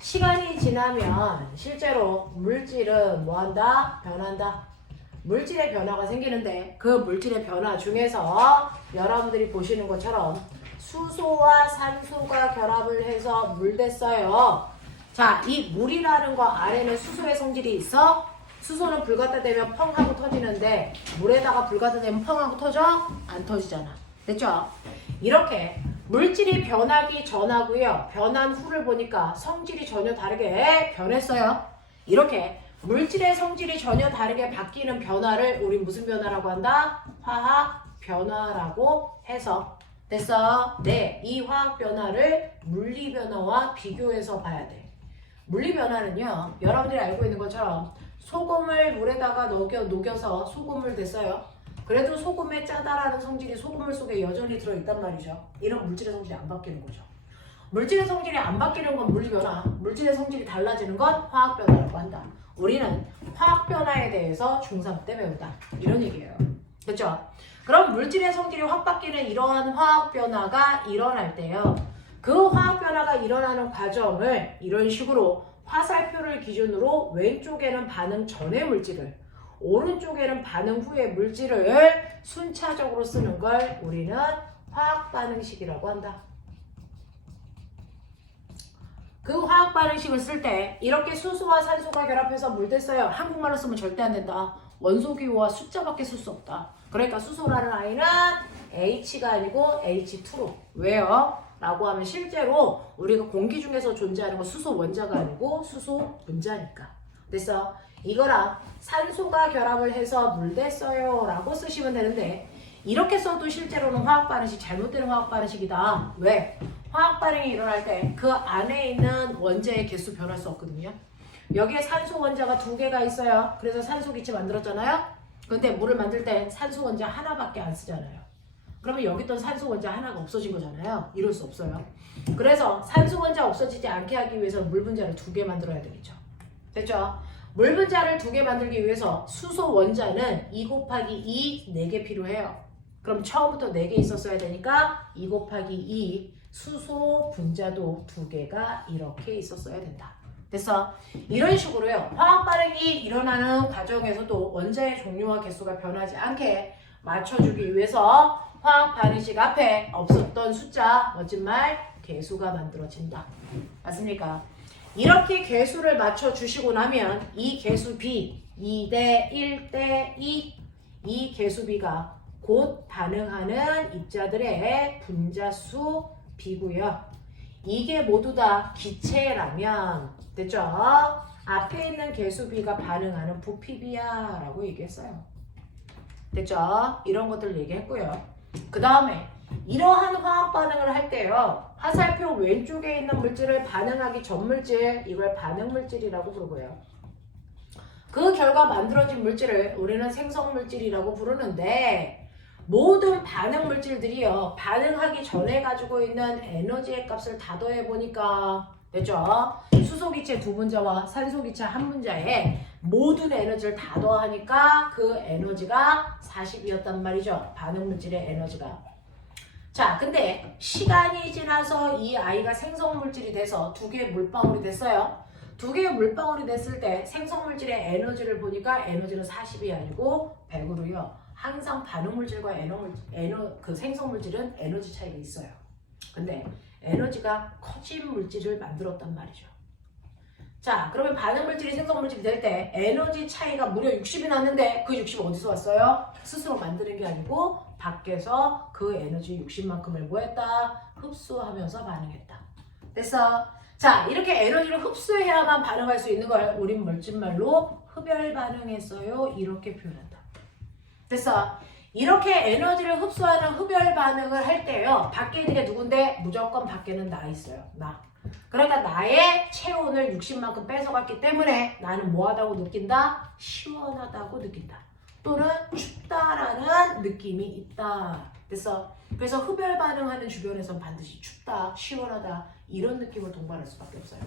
시간이 지나면 실제로 물질은 뭐한다? 변한다. 물질의 변화가 생기는데 그 물질의 변화 중에서 여러분들이 보시는 것처럼 수소와 산소가 결합을 해서 물 됐어요. 자, 이 물이라는 거 아래는 수소의 성질이 있어. 수소는 불 갖다 대면 펑 하고 터지는데 물에다가 불 갖다 대면 펑 하고 터져? 안 터지잖아. 됐죠? 이렇게 물질이 변하기 전하고요. 변한 후를 보니까 성질이 전혀 다르게 변했어요. 이렇게 물질의 성질이 전혀 다르게 바뀌는 변화를 우리 무슨 변화라고 한다? 화학 변화라고 해서 됐어? 네, 이 화학 변화를 물리 변화와 비교해서 봐야 돼. 물리 변화는요, 여러분들이 알고 있는 것처럼 소금을 물에다가 녹여서 소금물 됐어요. 그래도 소금의 짜다라는 성질이 소금물 속에 여전히 들어있단 말이죠. 이런 물질의 성질이 안 바뀌는 거죠. 물질의 성질이 안 바뀌는 건 물리 변화, 물질의 성질이 달라지는 건 화학 변화라고 한다. 우리는 화학 변화에 대해서 중3 때 배운다. 이런 얘기예요. 그렇죠? 그럼 물질의 성질이 확 바뀌는 이러한 화학 변화가 일어날 때요. 그 화학 변화가 일어나는 과정을 이런 식으로 화살표를 기준으로 왼쪽에는 반응 전의 물질을, 오른쪽에는 반응 후의 물질을 순차적으로 쓰는 걸 우리는 화학 반응식이라고 한다. 그 화학 반응식을 쓸 때 이렇게 수소와 산소가 결합해서 물 됐어요. 한국말로 쓰면 절대 안 된다. 원소 기호와 숫자밖에 쓸 수 없다. 그러니까 수소라는 아이는 H가 아니고 H2로. 왜요? 라고 하면 실제로 우리가 공기 중에서 존재하는 건 수소 원자가 아니고 수소 분자니까. 됐어? 이거랑 산소가 결합을 해서 물 됐어요 라고 쓰시면 되는데 이렇게 써도 실제로는 화학 반응식 잘못된 화학 반응식이다. 왜? 화학 반응이 일어날 때 그 안에 있는 원자의 개수 변할 수 없거든요. 여기에 산소 원자가 2개가 있어요. 그래서 산소 기체 만들었잖아요. 근데 물을 만들 때 산소 원자 하나밖에 안 쓰잖아요. 그러면 여기 있던 산소 원자 하나가 없어진 거잖아요. 이럴 수 없어요. 그래서 산소 원자 없어지지 않게 하기 위해서 물 분자를 2개 만들어야 되겠죠. 됐죠? 물 분자를 2개 만들기 위해서 수소 원자는 2 곱하기 2 4개 필요해요. 그럼 처음부터 4개 있었어야 되니까 2 곱하기 2 수소 분자도 2개가 이렇게 있었어야 된다. 됐어? 이런 식으로요. 화학 반응이 일어나는 과정에서도 원자의 종류와 개수가 변하지 않게 맞춰주기 위해서 화학 반응식 앞에 없었던 숫자, 멋진 말, 개수가 만들어진다. 맞습니까? 이렇게 개수를 맞춰주시고 나면 이 개수 B 2대 1대 2 이 개수 B가 곧 반응하는 입자들의 분자수 B고요. 이게 모두 다 기체라면 됐죠? 앞에 있는 개수 B가 반응하는 부피 B야 라고 얘기했어요. 됐죠? 이런 것들 얘기했고요. 그 다음에 이러한 화학 반응을 할 때요. 화살표 왼쪽에 있는 물질을 반응하기 전 물질, 이걸 반응 물질이라고 부르고요. 그 결과 만들어진 물질을 우리는 생성 물질이라고 부르는데 모든 반응 물질들이요. 반응하기 전에 가지고 있는 에너지의 값을 다 더해보니까 됐죠? 수소기체 2분자와 산소기체 1분자에 모든 에너지를 다 더하니까 그 에너지가 40이었단 말이죠. 반응 물질의 에너지가. 자, 근데 시간이 지나서 이 아이가 생성물질이 돼서 2개의 물방울이 됐어요. 2개의 물방울이 됐을 때 생성물질의 에너지를 보니까 에너지는 40이 아니고 100으로요. 항상 반응물질과 그 생성물질은 에너지 차이가 있어요. 근데 에너지가 커진 물질을 만들었단 말이죠. 자, 그러면 반응물질이 생성물질이 될 때 에너지 차이가 무려 60이 났는데 그 60은 어디서 왔어요? 스스로 만드는 게 아니고 밖에서 그 에너지 60만큼을 뭐 했다? 흡수하면서 반응했다. 됐어? 자, 이렇게 에너지를 흡수해야만 반응할 수 있는 걸 우린 물질말로 흡열 반응했어요. 이렇게 표현한다. 됐어? 이렇게 에너지를 흡수하는 흡열 반응을 할 때요. 밖에 있는 게 누군데? 무조건 밖에는 나 있어요. 나. 그러니까 나의 체온을 60만큼 뺏어갔기 때문에 나는 뭐하다고 느낀다? 시원하다고 느낀다. 또는 춥다라는 느낌이 있다. 됐어? 그래서 흡열 반응하는 주변에선 반드시 춥다, 시원하다 이런 느낌을 동반할 수밖에 없어요.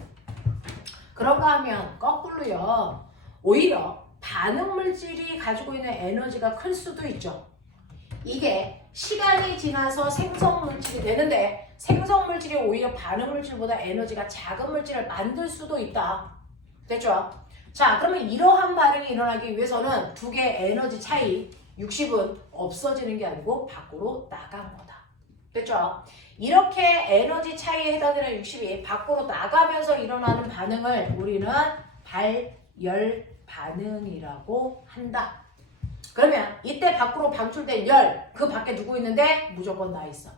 그런가 하면 거꾸로요. 오히려 반응 물질이 가지고 있는 에너지가 클 수도 있죠. 이게 시간이 지나서 생성물질이 되는데 생성물질이 오히려 반응물질보다 에너지가 작은 물질을 만들 수도 있다. 됐죠? 자, 그러면 이러한 반응이 일어나기 위해서는 두 개의 에너지 차이 60은 없어지는 게 아니고 밖으로 나간 거다. 됐죠? 이렇게 에너지 차이에 해당되는 60이 밖으로 나가면서 일어나는 반응을 우리는 발열 반응이라고 한다. 그러면 이때 밖으로 방출된 열, 그 밖에 누구 있는데? 무조건 나 있어.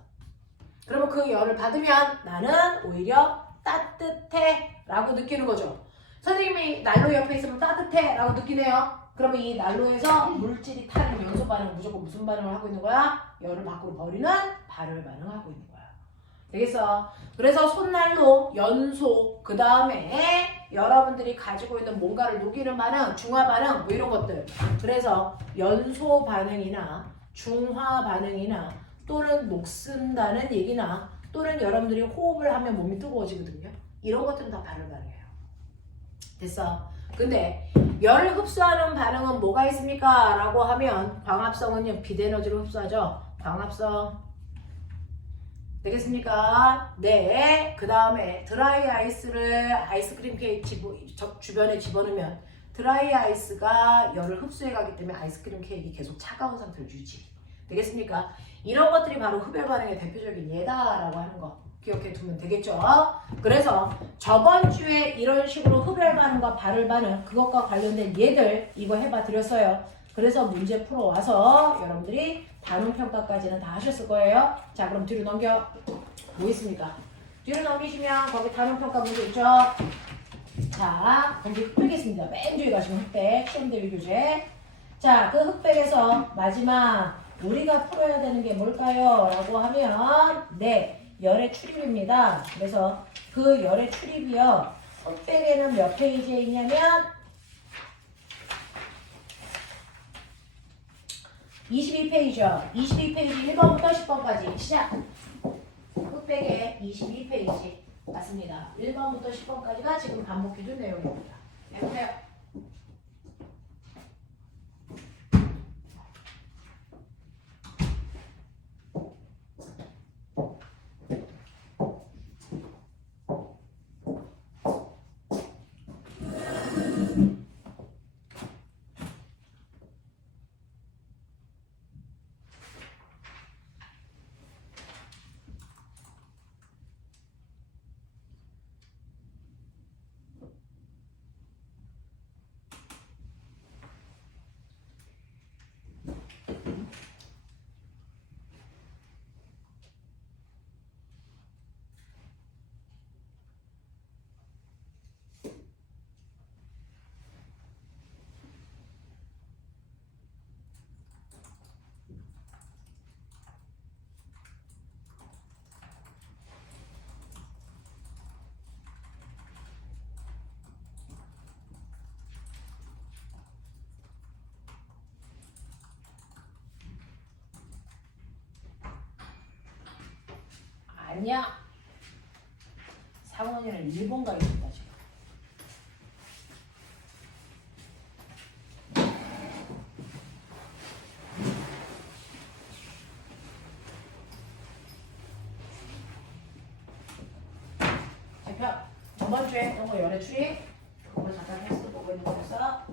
그러면 그 열을 받으면 나는 오히려 따뜻해 라고 느끼는 거죠. 선생님이 난로 옆에 있으면 따뜻해 라고 느끼네요. 그러면 이 난로에서 물질이 타는 연소 반응 무조건 무슨 반응을 하고 있는 거야? 열을 밖으로 버리는 발열 반응하고 있는 거야. 되겠어? 그래서 손난로, 연소, 그 다음에 여러분들이 가지고 있는 뭔가를 녹이는 반응, 중화 반응 뭐 이런 것들. 그래서 연소 반응이나 중화 반응이나 또는 녹슨다는 얘기나 또는 여러분들이 호흡을 하면 몸이 뜨거워지거든요. 이런 것들은 다 발열 반응이에요. 됐어? 근데 열을 흡수하는 반응은 뭐가 있습니까? 라고 하면 광합성은요 빛에너지로 흡수하죠. 광합성 되겠습니까? 네. 그 다음에 드라이 아이스를 아이스크림 케이크 주변에 집어넣으면 드라이 아이스가 열을 흡수해 가기 때문에 아이스크림 케이크가 계속 차가운 상태를 유지. 되겠습니까? 이런 것들이 바로 흡열 반응의 대표적인 예다라고 하는 거 기억해 두면 되겠죠? 그래서 저번 주에 이런 식으로 흡열 반응과 발열 반응 그것과 관련된 예들 이거 해봐 드렸어요. 그래서 문제 풀어와서 여러분들이 단원 평가까지는 다 하셨을 거예요. 자, 그럼 뒤로 넘겨. 뭐 있습니까? 뒤로 넘기시면 거기 단원 평가 문제 있죠? 자, 거기 흑백이 있습니다. 맨 뒤에 가시면 흑백, 시험 대비 교재. 자, 그 흑백에서 마지막 우리가 풀어야 되는 게 뭘까요? 라고 하면 네, 열의 출입입니다. 그래서 그 열의 출입이요. 흑백에는 몇 페이지에 있냐면 22페이지요. 22페이지 1번부터 10번까지 시작. 흑백에 22페이지 맞습니다. 1번부터 10번까지가 지금 반복해준 내용입니다. 네, 보세요. 아니야. 상원이는 일본 가 있습니다 지금. 대표 저번 주에 했던 거 열애 출입 그걸 잠깐 테스트 보고 있는 거였어.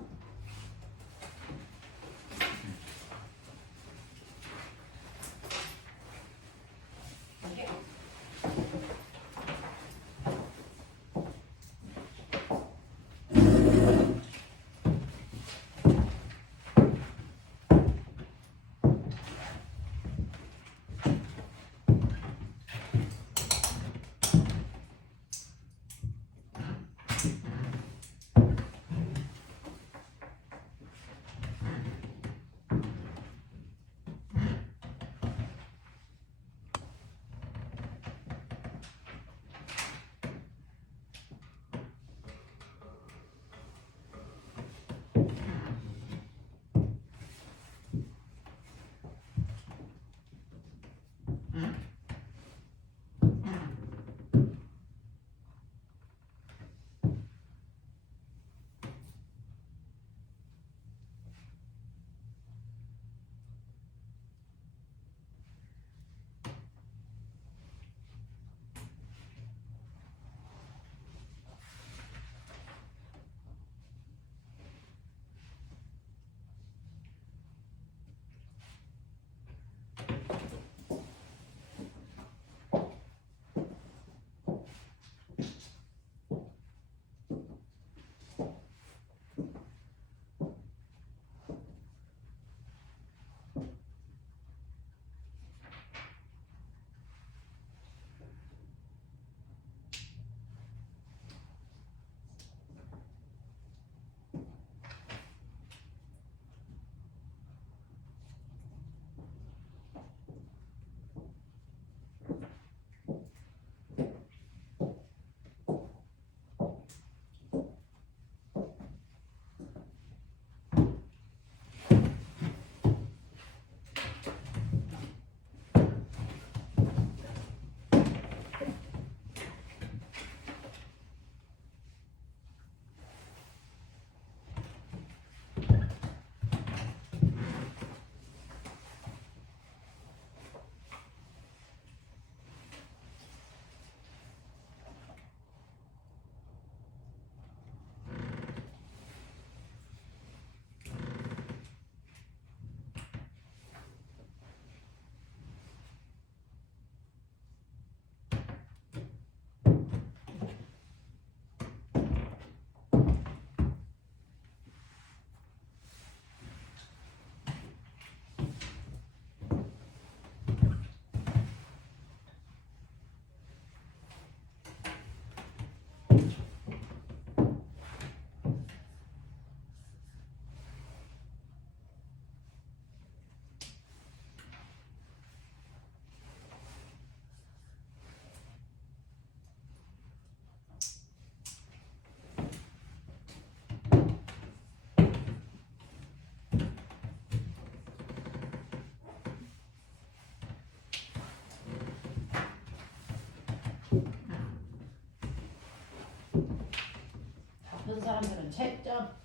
채점.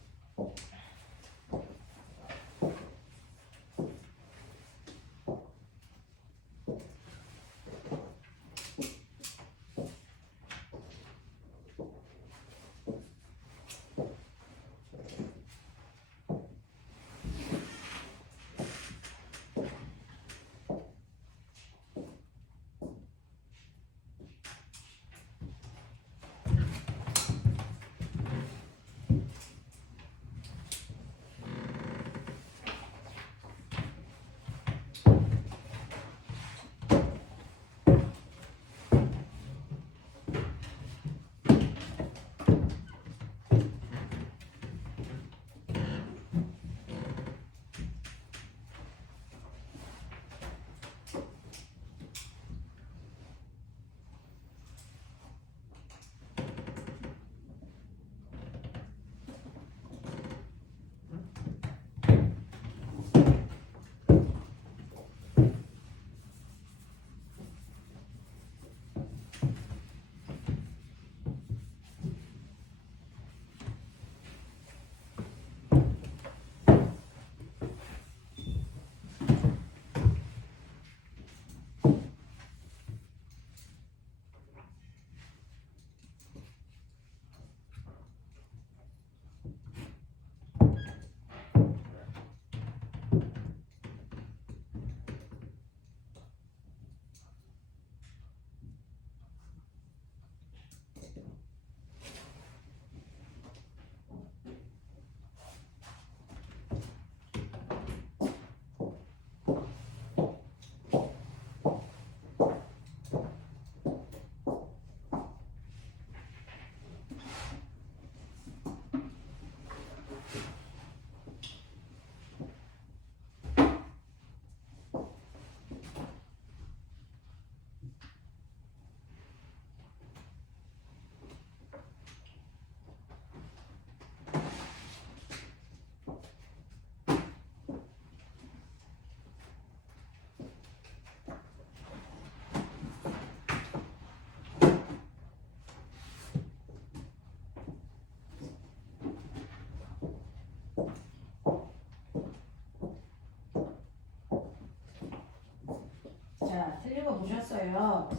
자, 틀린 거 보셨어요?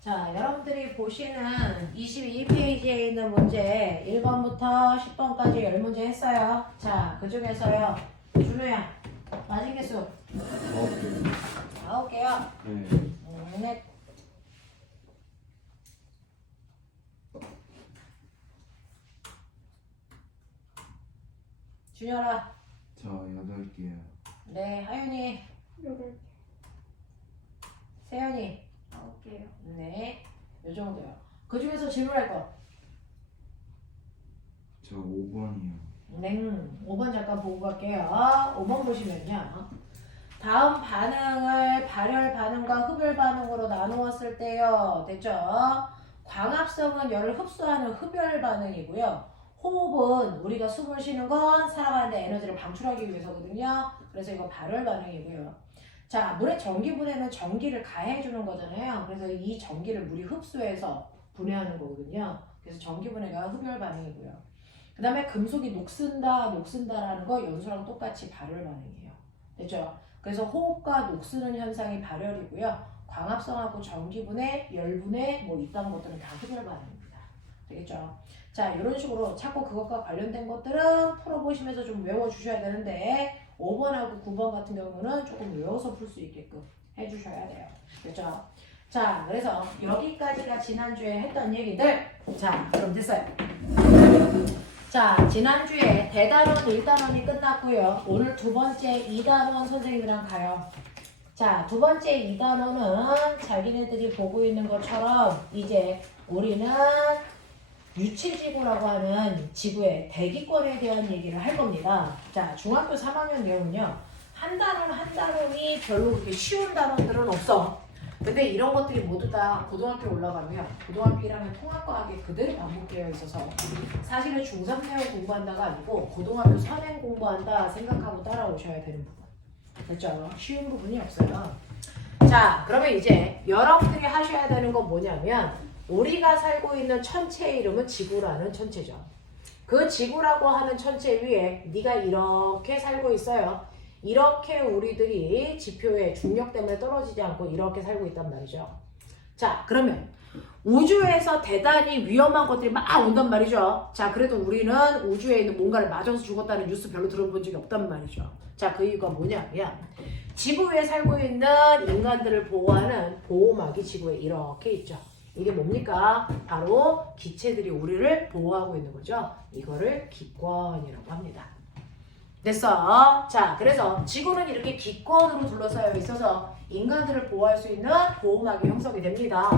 자, 여러분들이 보시는 22페이지에 있는 문제 1번부터 10번까지 10문제 했어요. 자, 그 중에서요. 준우야, 맞은 개수 9개요. 네. 네. 준열아. 저 8개요. 네, 하윤이. 8개. 세연이. 9개요. 네, 요 정도요. 그 중에서 질문할 거. 저 5번이요. 네, 5번 잠깐 보고 갈게요. 5번 보시면요. 다음 반응을 발열 반응과 흡열 반응으로 나누었을 때요. 됐죠? 광합성은 열을 흡수하는 흡열 반응이고요. 호흡은 우리가 숨을 쉬는 건 살아가는데 에너지를 방출하기 위해서거든요. 그래서 이거 발열 반응이고요. 자, 물의 전기분해는 전기를 가해주는 거잖아요. 그래서 이 전기를 물이 흡수해서 분해하는 거거든요. 그래서 전기분해가 흡열 반응이고요. 그 다음에 금속이 녹슨다라는 거 연소랑 똑같이 발열 반응이에요. 됐죠? 그래서 호흡과 녹쓰는 현상이 발열이고요. 광합성하고 전기분해, 열분해 뭐 이딴 것들은 다 흡열 반응입니다. 되겠죠? 자, 이런 식으로 자꾸 그것과 관련된 것들은 풀어보시면서 좀 외워주셔야 되는데 5번하고 9번 같은 경우는 조금 외워서 풀 수 있게끔 해주셔야 돼요. 됐죠? 자, 그래서 여기까지가 지난주에 했던 얘기들. 자, 그럼 됐어요. 자, 지난주에 대단원 1단원이 끝났고요. 오늘 두 번째 2단원 선생님이랑 가요. 자, 두 번째 2단원은 자기네들이 보고 있는 것처럼 이제 우리는 유치지구라고 하는 지구의 대기권에 대한 얘기를 할 겁니다. 자, 중학교 3학년 내용은요. 한 단원이 별로 그렇게 쉬운 단원들은 없어. 근데 이런 것들이 모두 다 고등학교 올라가면 고등학교 1학년 통합과학에 그대로 반복되어 있어서 사실은 중3 내용 공부한다가 아니고 고등학교 선행 공부한다 생각하고 따라오셔야 되는 부분. 됐죠? 쉬운 부분이 없어요. 자, 그러면 이제 여러분들이 하셔야 되는 건 뭐냐면 우리가 살고 있는 천체의 이름은 지구라는 천체죠. 그 지구라고 하는 천체 위에 네가 이렇게 살고 있어요. 이렇게 우리들이 지표의 중력 때문에 떨어지지 않고 이렇게 살고 있단 말이죠. 자, 그러면 우주에서 대단히 위험한 것들이 막 온단 말이죠. 자, 그래도 우리는 우주에 있는 뭔가를 맞아서 죽었다는 뉴스 별로 들어본 적이 없단 말이죠. 자, 그 이유가 뭐냐면 지구 위에 살고 있는 인간들을 보호하는 보호막이 지구에 이렇게 있죠. 이게 뭡니까? 바로 기체들이 우리를 보호하고 있는 거죠. 이거를 기권이라고 합니다. 됐어? 자, 그래서 지구는 이렇게 기권으로 둘러싸여 있어서 인간들을 보호할 수 있는 보호막이 형성이 됩니다.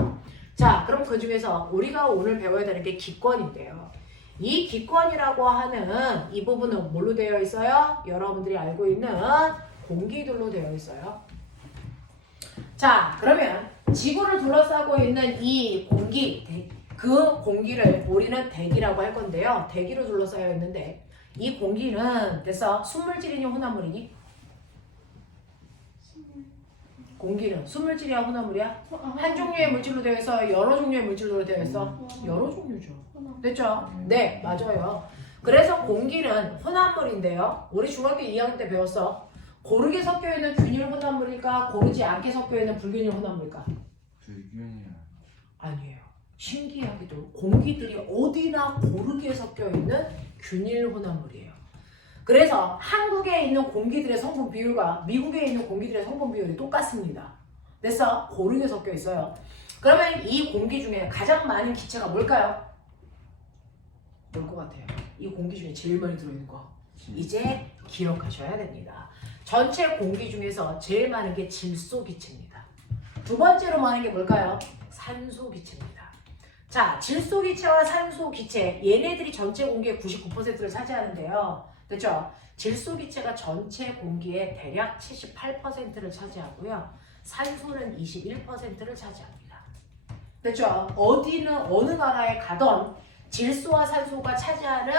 자, 그럼 그 중에서 우리가 오늘 배워야 되는 게 기권인데요. 이 기권이라고 하는 이 부분은 뭘로 되어 있어요? 여러분들이 알고 있는 공기들로 되어 있어요. 자, 그러면 지구를 둘러싸고 있는 이 공기, 그 공기를 우리는 대기라고 할 건데요. 대기로 둘러싸여 있는데 이 공기는 됐어? 순물질이니 혼합물이니? 공기는 순물질이야 혼합물이야? 한 종류의 물질로 되어 있어? 여러 종류의 물질로 되어 있어? 여러 종류죠. 됐죠? 네, 맞아요. 그래서 공기는 혼합물인데요. 우리 중학교 2학년 때 배웠어. 고르게 섞여 있는 균일 혼합물일까? 고르지 않게 섞여 있는 불균일 혼합물일까? 불균이야. 아니에요. 신기하게도 공기들이 어디나 고르게 섞여 있는 균일 혼합물이에요. 그래서 한국에 있는 공기들의 성분 비율과 미국에 있는 공기들의 성분 비율이 똑같습니다. 됐어? 고르게 섞여 있어요. 그러면 이 공기 중에 가장 많은 기체가 뭘까요? 뭘 것 같아요? 이 공기 중에 제일 많이 들어있는 거. 이제 기억하셔야 됩니다. 전체 공기 중에서 제일 많은 게 질소 기체입니다. 두 번째로 많은 게 뭘까요? 산소 기체입니다. 자, 질소 기체와 산소 기체, 얘네들이 전체 공기의 99%를 차지하는데요. 됐죠? 질소 기체가 전체 공기의 대략 78%를 차지하고요. 산소는 21%를 차지합니다. 됐죠? 어느 나라에 가던 질소와 산소가 차지하는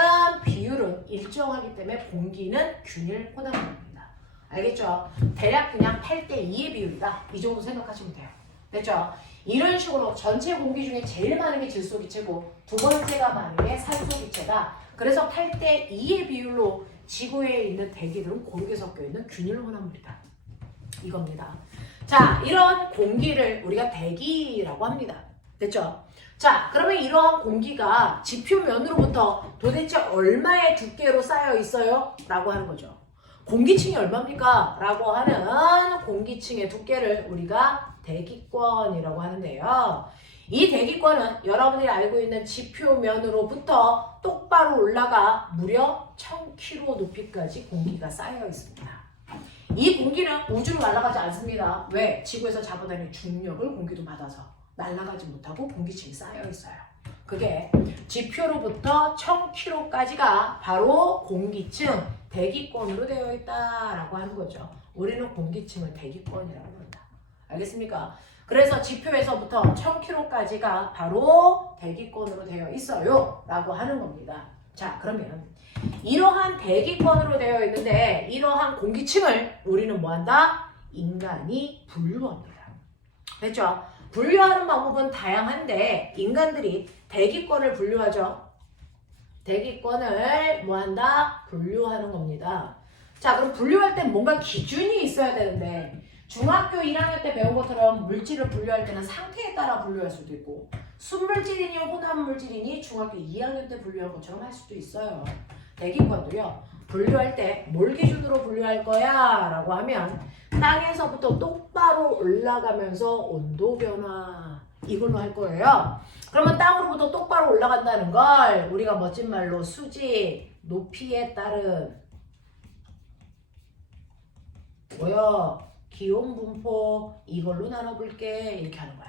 비율은 일정하기 때문에 공기는 균일 혼합물입니다. 알겠죠? 대략 그냥 8대2의 비율이다. 이 정도 생각하시면 돼요. 됐죠? 이런 식으로 전체 공기 중에 제일 많은 게 질소 기체고 두 번째가 많은 게 산소 기체다. 그래서 8대2의 비율로 지구에 있는 대기들은 고르게 섞여 있는 균일 혼합물이다. 이겁니다. 자, 이런 공기를 우리가 대기라고 합니다. 됐죠? 자, 그러면 이러한 공기가 지표면으로부터 도대체 얼마의 두께로 쌓여 있어요? 라고 하는 거죠. 공기층이 얼마입니까? 라고 하는 공기층의 두께를 우리가 대기권이라고 하는데요. 이 대기권은 여러분들이 알고 있는 지표면으로부터 똑바로 올라가 무려 1000km 높이까지 공기가 쌓여 있습니다. 이 공기는 우주로 날아가지 않습니다. 왜? 지구에서 잡아다니는 중력을 공기도 받아서 날아가지 못하고 공기층이 쌓여 있어요. 그게 지표로부터 1000km까지가 바로 공기층, 대기권으로 되어 있다라고 하는 거죠. 우리는 공기층을 대기권이라고 합니다. 알겠습니까? 그래서 지표에서부터 1000km까지가 바로 대기권으로 되어 있어요 라고 하는 겁니다. 자, 그러면 이러한 대기권으로 되어 있는데 이러한 공기층을 우리는 뭐한다? 인간이 분류합니다. 됐죠? 분류하는 방법은 다양한데 인간들이 대기권을 분류하죠. 대기권을 뭐한다? 분류하는 겁니다. 자, 그럼 분류할 때 뭔가 기준이 있어야 되는데 중학교 1학년 때 배운 것처럼 물질을 분류할 때는 상태에 따라 분류할 수도 있고 순물질이니 혼합물질이니 중학교 2학년 때 분류한 것처럼 할 수도 있어요. 대기권도요. 분류할 때 뭘 기준으로 분류할 거야? 라고 하면 땅에서부터 똑바로 올라가면서 온도 변화 이걸로 할 거예요. 그러면 땅으로부터 똑바로 올라간다는 걸 우리가 멋진 말로 수직, 높이에 따른 뭐야? 기온 분포 이걸로 나눠볼게 이렇게 하는 거야.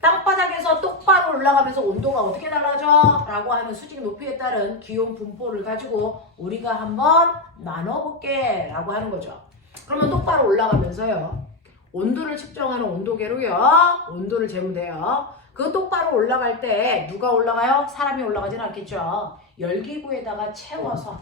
땅바닥에서 똑바로 올라가면서 온도가 어떻게 달라져? 라고 하는 수직 높이에 따른 기온 분포를 가지고 우리가 한번 나눠볼게 라고 하는 거죠. 그러면 똑바로 올라가면서요. 온도를 측정하는 온도계로요. 온도를 재면 돼요. 그 똑바로 올라갈 때 누가 올라가요? 사람이 올라가진 않겠죠. 열기구에다가 태워서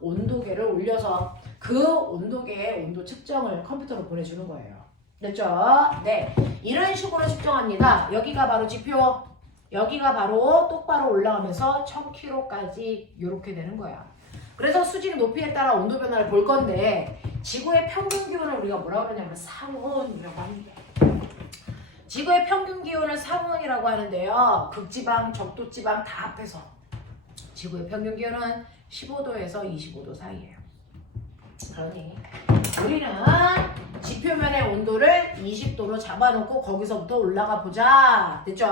온도계를 올려서 그 온도계의 온도 측정을 컴퓨터로 보내주는 거예요. 됐죠? 네. 이런 식으로 측정합니다. 여기가 바로 지표. 여기가 바로 똑바로 올라가면서 1000km까지 이렇게 되는 거야. 그래서 수직 높이에 따라 온도 변화를 볼 건데 지구의 평균 기온을 우리가 뭐라고 그러냐면 상온이라고 합니다. 지구의 평균 기온을 상온이라고 하는데요. 극지방, 적도지방 다 합해서 지구의 평균 기온은 15도에서 25도 사이예요. 그러니 우리는 지표면의 온도를 20도로 잡아놓고 거기서부터 올라가 보자. 됐죠?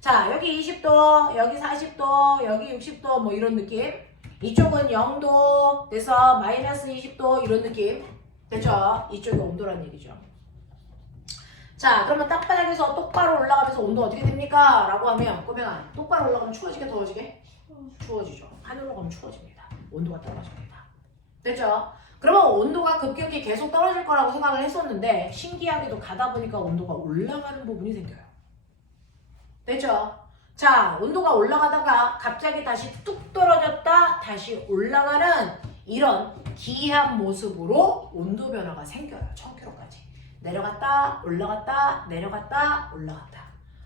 자, 여기 20도, 여기 40도, 여기 60도 뭐 이런 느낌. 이쪽은 0도 돼서 마이너스 20도 이런 느낌. 됐죠? 이쪽이 온도란 얘기죠. 자, 그러면 땅바닥에서 똑바로 올라가면서 온도 어떻게 됩니까? 라고 하면 꼬맹아, 똑바로 올라가면 추워지게 더워지게? 추워지죠. 하늘로 가면 추워집니다. 온도가 떨어집니다. 됐죠? 그러면 온도가 급격히 계속 떨어질 거라고 생각을 했었는데 신기하게도 가다 보니까 온도가 올라가는 부분이 생겨요. 됐죠? 자, 온도가 올라가다가 갑자기 다시 뚝 떨어졌다 다시 올라가는 이런 기이한 모습으로 온도 변화가 생겨요. 1000km까지. 내려갔다 올라갔다 내려갔다 올라갔다.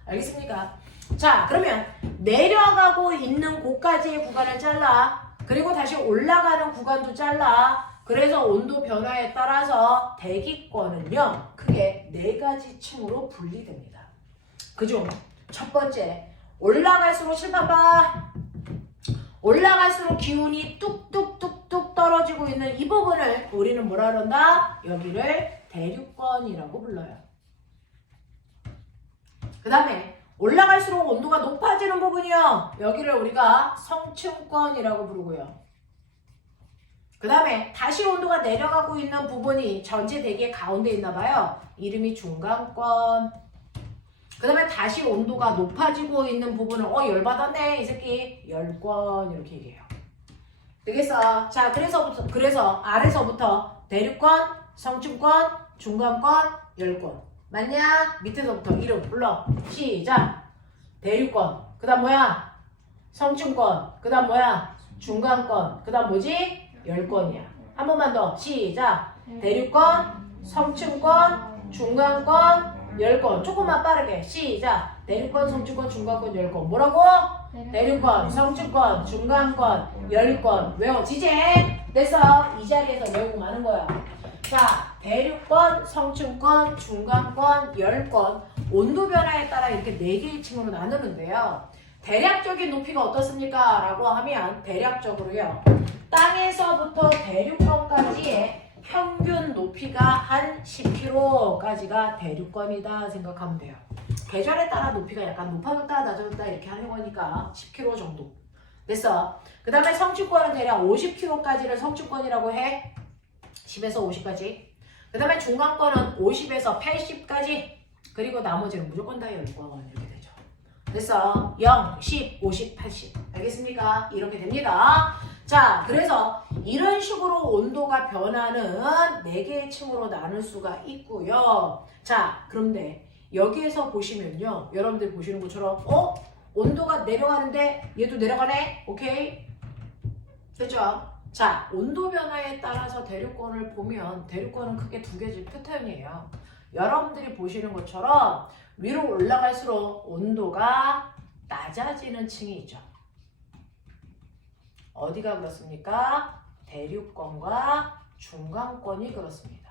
알겠습니까? 자, 그러면 내려가고 있는 곳까지의 구간을 잘라. 그리고 다시 올라가는 구간도 잘라. 그래서 온도 변화에 따라서 대기권은요 크게 4가지 층으로 분리됩니다. 그중 첫 번째, 올라갈수록 칠판 봐. 올라갈수록 기온이 뚝뚝뚝뚝 떨어지고 있는 이 부분을 우리는 뭐라 그런다? 여기를 대륙권이라고 불러요. 그 다음에 올라갈수록 온도가 높아지는 부분이요. 여기를 우리가 성층권이라고 부르고요. 그 다음에 다시 온도가 내려가고 있는 부분이 전체 대기의 가운데 있나 봐요. 이름이 중간권. 그 다음에 다시 온도가 높아지고 있는 부분은 열받았네 이 새끼 열권 이렇게 얘기해요. 되겠어? 자, 그래서 아래서부터 대륙권, 성층권, 중간권, 열권. 맞냐? 밑에서부터 이름 불러. 시작. 대륙권. 그 다음 뭐야? 성층권. 그 다음 뭐야? 중간권. 그 다음 뭐지? 열권이야. 한 번만 더. 시작. 대륙권, 성층권, 중간권, 열권. 조금만 빠르게. 시작. 대륙권, 성층권, 중간권, 열권. 뭐라고? 대륙권, 성층권, 중간권, 열권. 외워. 지제. 됐어. 이 자리에서 외우고 마는 거야. 자, 대륙권, 성층권, 중간권, 열권. 온도 변화에 따라 이렇게 4개의 층으로 나누는데요. 대략적인 높이가 어떻습니까? 라고 하면 대략적으로요. 땅에서부터 대륙권까지의 평균 높이가 한 10km까지가 대륙권이다 생각하면 돼요. 계절에 따라 높이가 약간 높아졌다 낮아졌다 이렇게 하는 거니까 10km 정도. 됐어. 그 다음에 성층권은 대략 50km까지를 성층권이라고 해. 10에서 50까지. 그 다음에 중간권은 50에서 80까지. 그리고 나머지는 무조건 다 열권 이렇게 되죠. 됐어. 0, 10, 50, 80. 알겠습니까? 이렇게 됩니다. 자, 그래서 이런 식으로 온도가 변하는 4개의 층으로 나눌 수가 있고요. 자, 그런데 여기에서 보시면요. 여러분들 보시는 것처럼 온도가 내려가는데 얘도 내려가네? 오케이? 됐죠? 자, 온도 변화에 따라서 대륙권을 보면 대륙권은 크게 2개의 패턴이에요. 여러분들이 보시는 것처럼 위로 올라갈수록 온도가 낮아지는 층이 있죠. 어디가 그렇습니까? 대륙권과 중간권이 그렇습니다.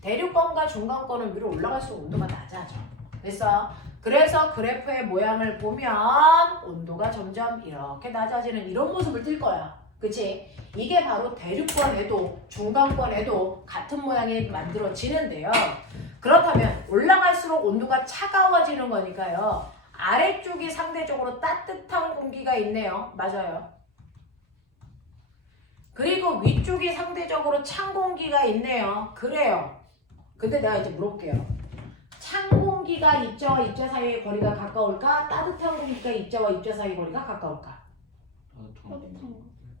대륙권과 중간권은 위로 올라갈수록 온도가 낮아져. 그래서 그래프의 모양을 보면 온도가 점점 이렇게 낮아지는 이런 모습을 띌 거야. 그치? 이게 바로 대륙권에도 중간권에도 같은 모양이 만들어지는데요. 그렇다면 올라갈수록 온도가 차가워지는 거니까요. 아래쪽이 상대적으로 따뜻한 공기가 있네요. 맞아요. 그리고 위쪽이 상대적으로 찬 공기가 있네요. 그래요. 근데 내가 이제 물어볼게요. 찬 공기가 입자와 입자 사이의 거리가 가까울까? 따뜻한 공기가 입자와 입자 사이의 거리가 가까울까?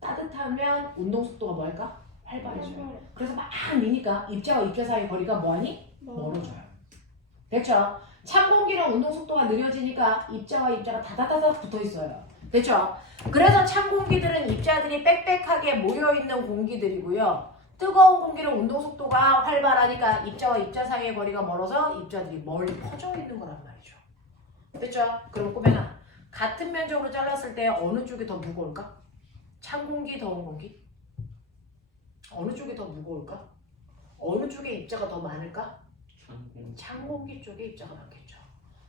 따뜻하면 운동 속도가 뭐할까? 활발해져요. 그래서 막 미니까 입자와 입자 사이의 거리가 뭐하니? 멀어져요. 됐죠? 찬 공기는 운동 속도가 느려지니까 입자와 입자가 다다다닥 붙어 있어요. 됐죠? 그래서 찬 공기들은 입자들이 빽빽하게 모여있는 공기들이고요. 뜨거운 공기는 운동 속도가 활발하니까 입자와 입자 사이의 거리가 멀어서 입자들이 멀리 퍼져 있는 거란 말이죠. 됐죠? 그럼 꼬맹아, 같은 면적으로 잘랐을 때 어느 쪽이 더 무거울까? 찬 공기, 더운 공기? 어느 쪽이 더 무거울까? 어느 쪽에 입자가 더 많을까? 찬 공기 쪽에 입자가 많겠죠.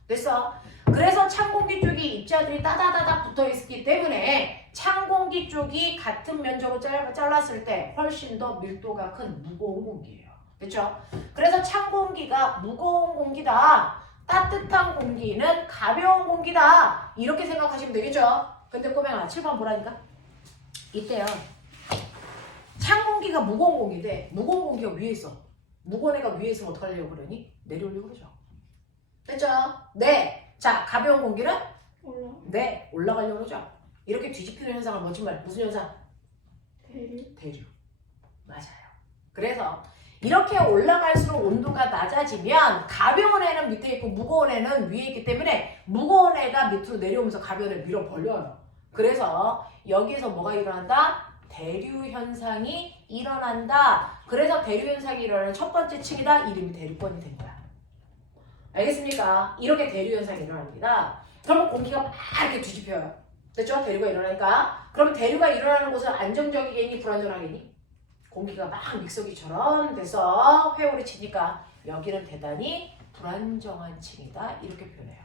됐어? 그래서 찬 공기 쪽에 입자들이 따다다닥 붙어 있기 때문에 찬 공기 쪽이 같은 면적으로 잘랐을 때 훨씬 더 밀도가 큰 무거운 공기예요. 그렇죠? 그래서 찬 공기가 무거운 공기다. 따뜻한 공기는 가벼운 공기다. 이렇게 생각하시면 되겠죠? 근데 꼬맹아 7번 보라니까? 이때요. 찬 공기가 무거운 공기인데 무거운 공기가 위에 있어. 무거운 애가 위에 있으면 어떡하려고 그러니? 내려오려고 그러죠. 됐죠? 네. 자, 가벼운 공기는? 네. 올라가려고 그러죠. 이렇게 뒤집히는 현상을 무슨 현상? 대류. 맞아요. 그래서 이렇게 올라갈수록 온도가 낮아지면 가벼운 애는 밑에 있고 무거운 애는 위에 있기 때문에 무거운 애가 밑으로 내려오면서 가벼운 애를 밀어 벌려요. 그래서 여기에서 뭐가 일어난다? 대류 현상이 일어난다. 그래서 대류 현상이 일어나는 첫 번째 층이다. 이름이 대류권이 된 거야. 알겠습니까? 이렇게 대류 현상이 일어납니다. 그러면 공기가 막 이렇게 뒤집혀요. 됐죠? 대류가 일어나니까. 그럼 대류가 일어나는 곳은 안정적이겠니? 불안정하겠니? 공기가 막 믹서기처럼 돼서 회오리 치니까 여기는 대단히 불안정한 층이다. 이렇게 표현해요.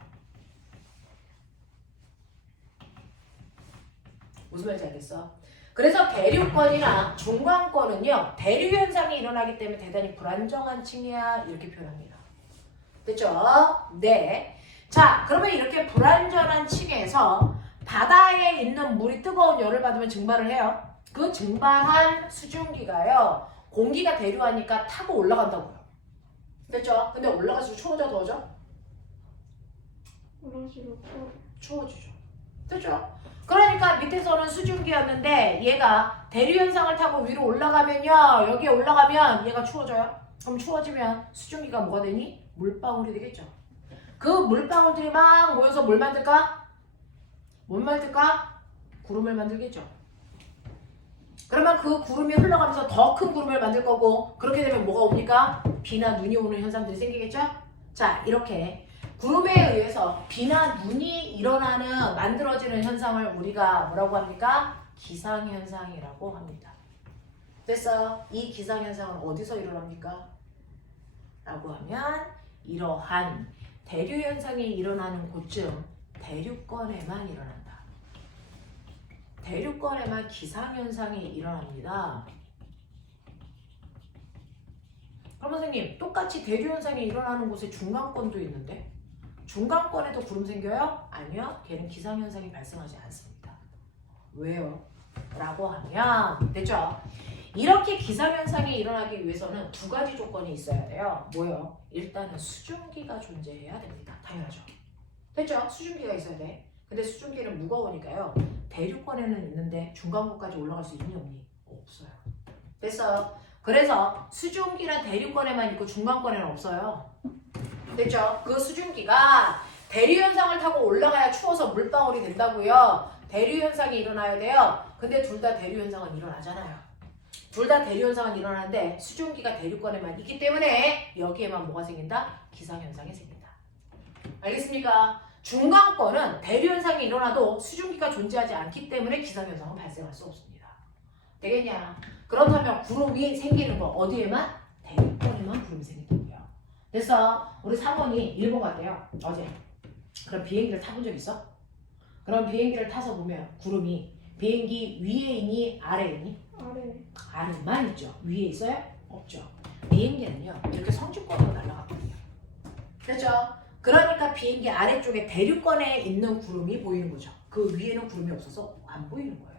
무슨 말인지 알겠어? 그래서 대류권이나 중간권은요. 대류 현상이 일어나기 때문에 대단히 불안정한 층이야. 이렇게 표현합니다. 됐죠? 네. 자, 그러면 이렇게 불안정한 층에서 바다에 있는 물이 뜨거운 열을 받으면 증발을 해요. 그 증발한 수증기가요. 공기가 대류하니까 타고 올라간다고요. 됐죠? 근데 올라갈수록 추워져, 더워져? 추워지죠. 됐죠? 그러니까 밑에서는 수증기였는데 얘가 대류 현상을 타고 위로 올라가면요. 여기에 올라가면 얘가 추워져요. 그럼 추워지면 수증기가 뭐가 되니? 물방울이 되겠죠. 그 물방울들이 막 모여서 뭘 만들까? 뭘 만들까? 구름을 만들겠죠. 그러면 그 구름이 흘러가면서 더 큰 구름을 만들 거고 그렇게 되면 뭐가 옵니까? 비나 눈이 오는 현상들이 생기겠죠? 자, 이렇게 구름에 의해서 비나 눈이 일어나는 만들어지는 현상을 우리가 뭐라고 합니까? 기상현상이라고 합니다. 됐어? 이 기상현상은 어디서 일어납니까? 라고 하면 이러한 대류현상이 일어나는 곳쯤 대류권에만 일어난다. 대류권에만 기상현상이 일어납니다. 그럼 선생님, 똑같이 대류현상이 일어나는 곳에 중간권도 있는데 중간권에도 구름 생겨요? 아니요. 걔는 기상현상이 발생하지 않습니다. 왜요? 라고 하면 됐죠? 이렇게 기상현상이 일어나기 위해서는 두 가지 조건이 있어야 돼요. 뭐요? 일단은 수증기가 존재해야 됩니다. 당연하죠. 됐죠? 수증기가 있어야 돼. 근데 수증기는 무거우니까요. 대류권에는 있는데 중간권까지 올라갈 수 있니 없니? 없어요. 됐어요? 그래서 수증기는 대류권에만 있고 중간권에는 없어요. 됐죠? 그 수증기가 대류현상을 타고 올라가야 추워서 물방울이 된다고요. 대류현상이 일어나야 돼요. 근데 둘 다 대류현상은 일어나잖아요. 둘 다 대류현상은 일어나는데 수증기가 대류권에만 있기 때문에 여기에만 뭐가 생긴다? 기상현상이 생긴다. 알겠습니까? 중간권은 대류현상이 일어나도 수증기가 존재하지 않기 때문에 기상현상은 발생할 수 없습니다. 되겠냐? 그렇다면 구름이 생기는 거 어디에만? 대류권에만 구름이 생긴다고요. 됐어? 우리 4번이 1번 같대요. 어제. 그럼 비행기를 타본 적 있어? 그럼 비행기를 타서 보면 구름이 비행기 위에 있니? 아래에 있니? 아래만 있죠. 위에 있어요? 없죠. 비행기는요. 이렇게 성층권으로 날아가거든요. 됐죠? 그러니까 비행기 아래쪽에 대류권에 있는 구름이 보이는 거죠. 그 위에는 구름이 없어서 안 보이는 거예요.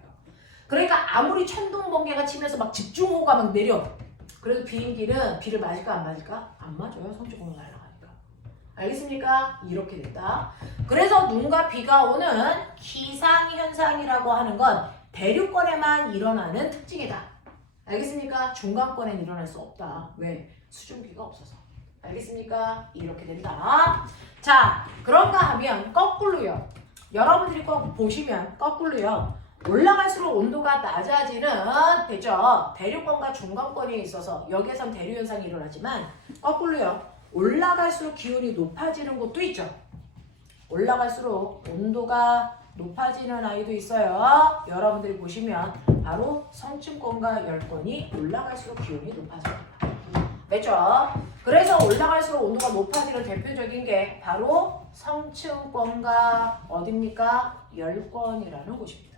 그러니까 아무리 천둥 번개가 치면서 막 집중호우가 막 내려. 그래도 비행기는 비를 맞을까 안 맞을까? 안 맞아요. 성층권으로 날아가니까. 알겠습니까? 이렇게 됐다. 그래서 눈과 비가 오는 기상현상이라고 하는 건 대류권에만 일어나는 특징이다. 알겠습니까? 중간권엔 일어날 수 없다. 왜? 수증기가 없어서. 알겠습니까? 이렇게 된다. 자, 그런가 하면 거꾸로요. 여러분들이 꼭 보시면 거꾸로요. 올라갈수록 온도가 낮아지는 되죠. 대륙권과 중간권에 있어서 여기에선 대류 현상이 일어나지만 거꾸로요. 올라갈수록 기온이 높아지는 곳도 있죠. 올라갈수록 온도가 높아지는 아이도 있어요. 여러분들이 보시면 바로 성층권과 열권이 올라갈수록 기온이 높아집니다. 됐죠? 그래서 올라갈수록 온도가 높아지는 대표적인 게 바로 성층권과 어딥니까? 열권이라는 곳입니다.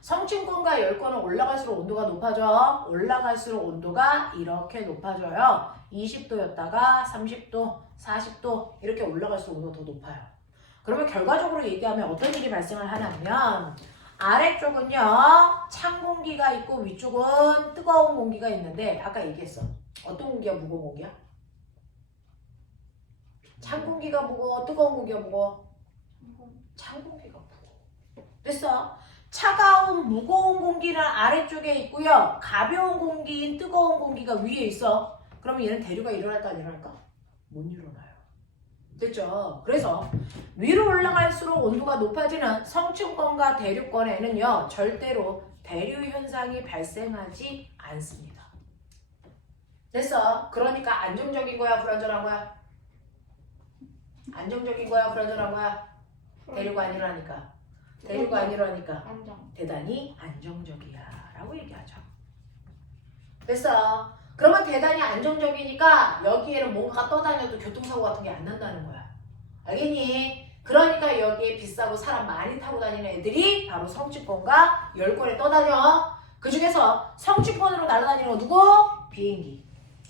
성층권과 열권은 올라갈수록 온도가 높아져. 올라갈수록 온도가 이렇게 높아져요. 20도였다가 30도, 40도 이렇게 올라갈수록 온도가 더 높아요. 그러면 결과적으로 얘기하면 어떤 일이 발생을 하냐면 아래쪽은요 찬 공기가 있고 위쪽은 뜨거운 공기가 있는데 아까 얘기했어. 어떤 공기가 무거운 공기야? 찬 공기가 무거워, 뜨거운 공기가 무거워? 찬 공기가 무거워. 됐어? 차가운 무거운 공기는 아래쪽에 있고요. 가벼운 공기인 뜨거운 공기가 위에 있어. 그러면 얘는 대류가 일어날까 안 일어날까? 못 일어나요. 됐죠? 그래서 위로 올라갈수록 온도가 높아지는 성층권과 대륙권에는요. 절대로 대류 현상이 발생하지 않습니다. 됐어? 그러니까 안정적인 거야? 불안정한 거야? 안정적인 거야? 불안정한 거야? 대류가 안 일어나니까. 대류가 안 일어나니까 대단히 안정적이야 라고 얘기하죠. 됐어? 그러면 대단히 안정적이니까 여기에는 뭔가가 떠다녀도 교통사고 같은 게 안 난다는 거야. 알겠니? 그러니까 여기에 비싸고 사람 많이 타고 다니는 애들이 바로 성층권과 열권에 떠다녀. 그 중에서 성층권으로 날아다니는 거 누구? 비행기.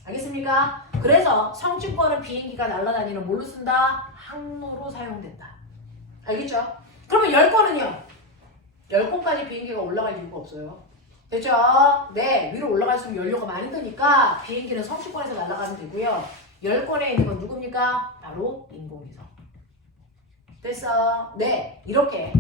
알겠습니까? 그래서 성층권은 비행기가 날아다니는 뭘로 쓴다? 항로로 사용된다. 알겠죠? 그러면 열권은요? 열권까지 비행기가 올라갈 이유가 없어요. 됐죠? 네, 위로 올라갈수록 연료가 많이 드니까 비행기는 성층권에서 날아가면 되고요. 열권에 있는 건 누굽니까? 바로 인공위성. 됐어? 네, 이렇게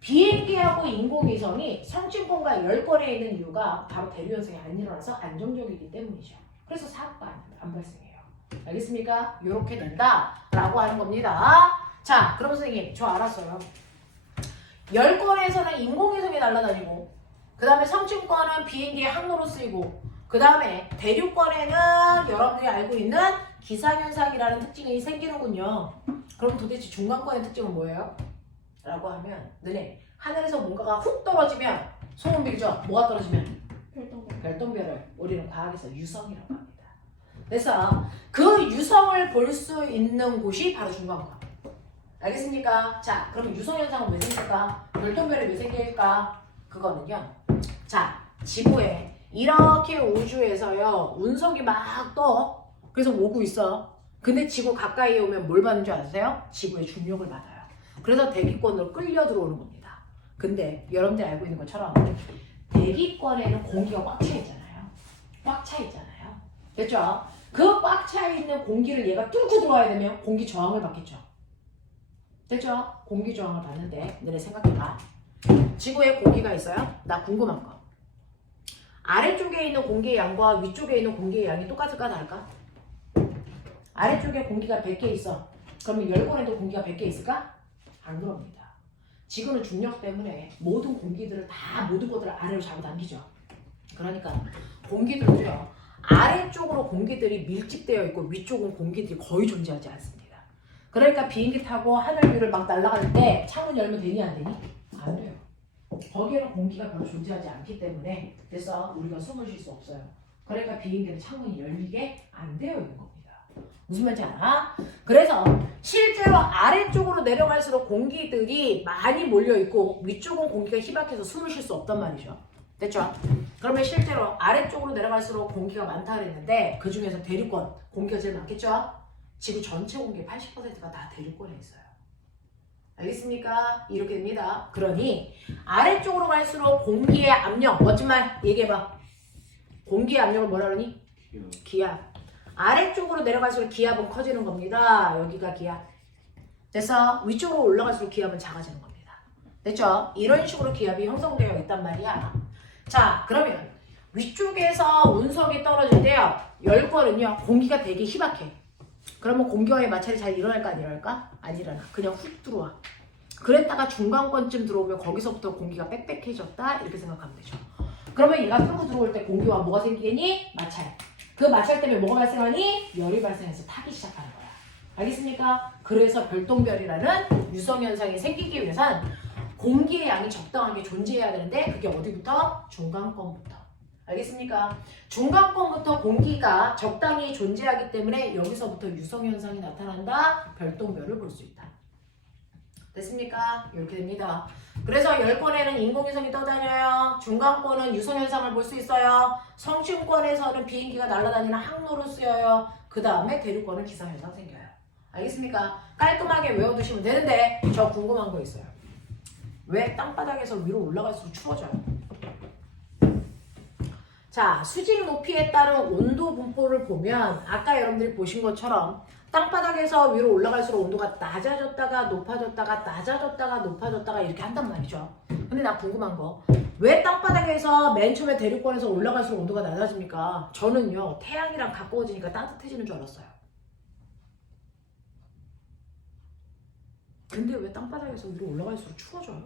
비행기하고 인공위성이 성층권과 열권에 있는 이유가 바로 대류 현상이 안 일어나서 안정적이기 때문이죠. 그래서 사고가 안 발생해요. 알겠습니까? 이렇게 된다라고 하는 겁니다. 자, 그럼 선생님, 저 알았어요. 열권에서는 인공위성이 날아다니고 그 다음에 성층권은 비행기의 항로로 쓰이고 그 다음에 대륙권에는 여러분들이 알고 있는 기상현상이라는 특징이 생기는군요. 그럼 도대체 중간권의 특징은 뭐예요? 라고 하면 너네 하늘에서 뭔가가 훅 떨어지면 소문 빌죠? 뭐가 떨어지면? 별똥별을 우리는 과학에서 유성이라고 합니다. 그래서 그 유성을 볼 수 있는 곳이 바로 중간권. 알겠습니까? 자, 그럼 유성현상은 왜 생길까? 별똥별이 왜 생길까? 그거는요. 자, 지구에 이렇게 우주에서요. 운석이 막 떠. 그래서 오고 있어. 근데 지구 가까이에 오면 뭘 받는 줄 아세요? 지구의 중력을 받아요. 그래서 대기권으로 끌려 들어오는 겁니다. 근데 여러분들이 알고 있는 것처럼 대기권에는 공기가 꽉 차 있잖아요. 꽉 차 있잖아요. 됐죠? 그 꽉 차 있는 공기를 얘가 뚫고 들어와야 되면 공기 저항을 받겠죠. 됐죠? 공기 저항을 받는데 너네 생각해봐. 지구에 공기가 있어요? 나 궁금한 거. 아래쪽에 있는 공기의 양과 위쪽에 있는 공기의 양이 똑같을까 다를까? 아래쪽에 공기가 100개 있어. 그러면 열권에도 공기가 100개 있을까? 안 그럽니다. 지구는 중력 때문에 모든 공기들을 다 모든 것들을 아래로 잡아당기죠. 그러니까 공기들도요. 아래쪽으로 공기들이 밀집되어 있고 위쪽은 공기들이 거의 존재하지 않습니다. 그러니까 비행기 타고 하늘 위를 막 날아갈 때 창문 열면 되니 안 되니? 안 돼요. 거기에는 공기가 별로 존재하지 않기 때문에 그래서 우리가 숨을 쉴 수 없어요. 그러니까 비행기는 창문이 열리게 안 되어 있는 겁니다. 무슨 말인지 알아? 그래서 실제로 아래쪽으로 내려갈수록 공기들이 많이 몰려있고 위쪽은 공기가 희박해서 숨을 쉴 수 없단 말이죠. 됐죠? 그러면 실제로 아래쪽으로 내려갈수록 공기가 많다 그랬는데 그 중에서 대륙권 공기가 제일 많겠죠? 지구 전체 공기의 80%가 다 대륙권에 있어요. 알겠습니까? 이렇게 됩니다. 그러니 아래쪽으로 갈수록 공기의 압력, 멋진 말 얘기해봐. 공기의 압력을 뭐라 그러니? 기압. 아래쪽으로 내려갈수록 기압은 커지는 겁니다. 여기가 기압. 됐어? 위쪽으로 올라갈수록 기압은 작아지는 겁니다. 됐죠? 이런 식으로 기압이 형성되어 있단 말이야. 자, 그러면 위쪽에서 운석이 떨어질 때요. 열권은요. 공기가 되게 희박해. 그러면 공기와의 마찰이 잘 일어날까 안 일어날까? 안 일어나. 그냥 훅 들어와. 그랬다가 중간권쯤 들어오면 거기서부터 공기가 빽빽해졌다 이렇게 생각하면 되죠. 그러면 얘가 끌고 들어올 때 공기와 뭐가 생기니? 마찰. 그 마찰 때문에 뭐가 발생하니? 열이 발생해서 타기 시작하는 거야. 알겠습니까? 그래서 별똥별이라는 유성현상이 생기기 위해선 공기의 양이 적당하게 존재해야 되는데 그게 어디부터? 중간권부터. 알겠습니까? 중간권부터 공기가 적당히 존재하기 때문에 여기서부터 유성현상이 나타난다. 별똥별을 볼 수 있다. 됐습니까? 이렇게 됩니다. 그래서 10권에는 인공위성이 떠다녀요. 중간권은 유성현상을 볼 수 있어요. 성층권에서는 비행기가 날아다니는 항로로 쓰여요. 그 다음에 대륙권은 기상현상 생겨요. 알겠습니까? 깔끔하게 외워두시면 되는데 저 궁금한 거 있어요. 왜 땅바닥에서 위로 올라갈수록 추워져요? 자, 수직 높이에 따른 온도 분포를 보면 아까 여러분들이 보신 것처럼 땅바닥에서 위로 올라갈수록 온도가 낮아졌다가 높아졌다가 낮아졌다가 높아졌다가 이렇게 한단 말이죠. 근데 나 궁금한 거, 왜 땅바닥에서 맨 처음에 대륙권에서 올라갈수록 온도가 낮아집니까? 저는요, 태양이랑 가까워지니까 따뜻해지는 줄 알았어요. 근데 왜 땅바닥에서 위로 올라갈수록 추워져요?